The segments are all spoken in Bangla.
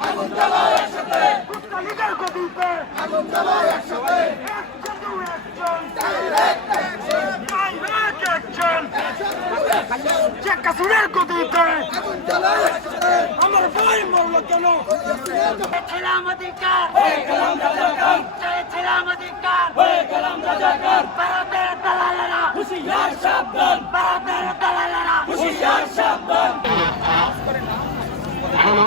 আগুন জ্বালাও একসাথে পুস্তালিকার গদিতে আগুন জ্বালাও একসাথে কাশ্মীরের গদিতে আমার ভাই মরল কেন ছিলাম অধিকার ছিলাম অধিকার ভারতের দালালেরা হুশিয়ার সাবধান ভারতের দালালেরা হুশিয়ার সাবধান হ্যালো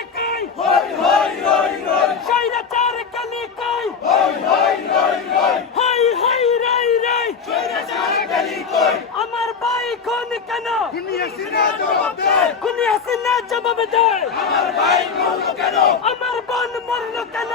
কেন খুনি হাসিনা জবাব। দেয় আমার বোন মরলো কেন?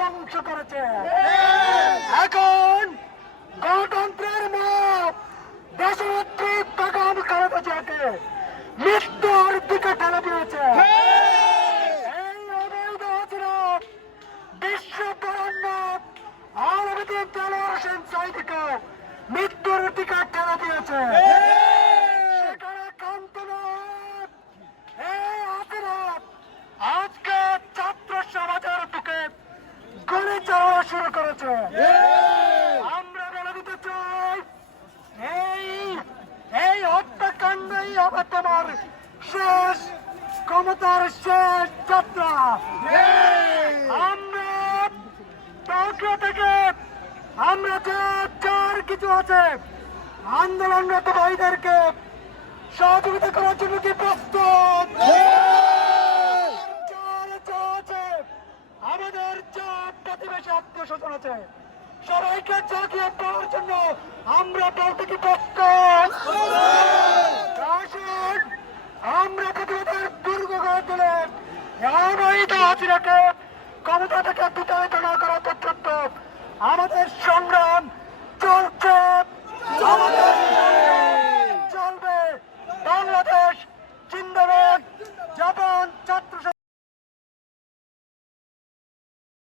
ধ্বংস করেছে। এখন গণতন্ত্রের মত দেশনেত্রী বেগম খালেদা জিয়াকে মৃত্যুর দিকে ঠেলে দিয়েছে। মৃত্যুর দিকে ঠেলে দিয়েছে। চালানো শুরু করেছে। আমরা বলে দিতে চাই, এই এই হত্যাকাণ্ডই হবে তোমার শেষ, ক্ষমতার শেষ যাত্রা। আমরা টঙ্গী থেকে আমরা যে চার কিছু আছে, আন্দোলনরত ভাইদেরকে সহযোগিতা করার জন্য কি প্রস্তুত চার যা আছে, আমাদের যা প্রতিবেশী আত্মীয় স্বজন আছে সবাইকে জাগিয়ে দেওয়ার জন্য আমরা বলতে কি আসুন, আমরা প্রতিবাদের দুর্গ গড়ে তুলে হাসিনাকে ক্ষমতা থেকে বিতাড়িত না করা পর্যন্ত আমাদের সংগ্রাম